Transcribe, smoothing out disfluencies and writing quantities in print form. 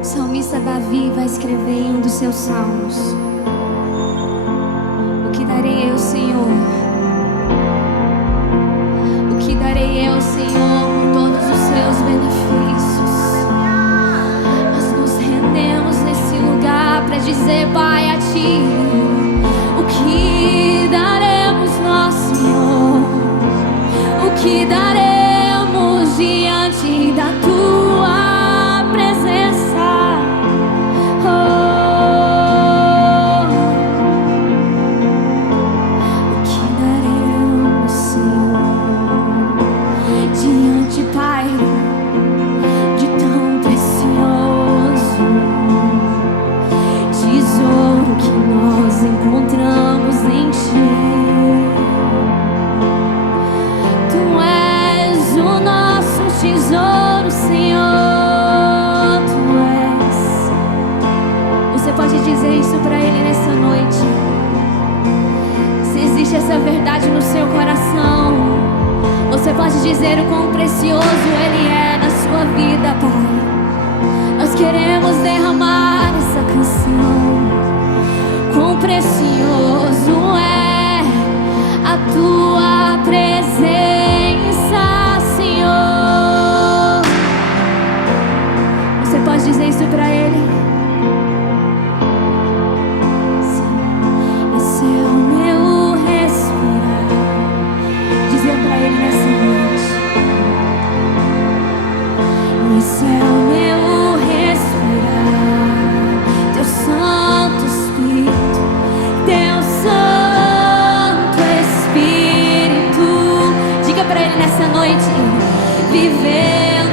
O salmista Davi vai escrever em um dos seus salmos: o que darei eu, Senhor? O que darei eu, Senhor, com todos os seus benefícios? Nós nos rendemos nesse lugar para dizer, Pai, a Ti, o que daremos nós, Senhor? O que daremos diante da Tua presença? Oh, o que daremos, Senhor, diante, Pai, de tão precioso tesouro que nós encontramos em Ti? Tesouro, Senhor, Tu és. Você pode dizer isso para Ele nessa noite. Se existe essa verdade no seu coração, você pode dizer o quão precioso Ele é na sua vida, Pai. Nós queremos derramar essa canção. Quão precioso é a Tua presença, Senhor. Pode dizer isso pra Ele? Sim. Esse é o meu respirar. Dizer pra Ele nessa noite. Esse é o meu respirar. Teu Santo Espírito, Teu Santo Espírito. Diga pra Ele nessa noite: vivendo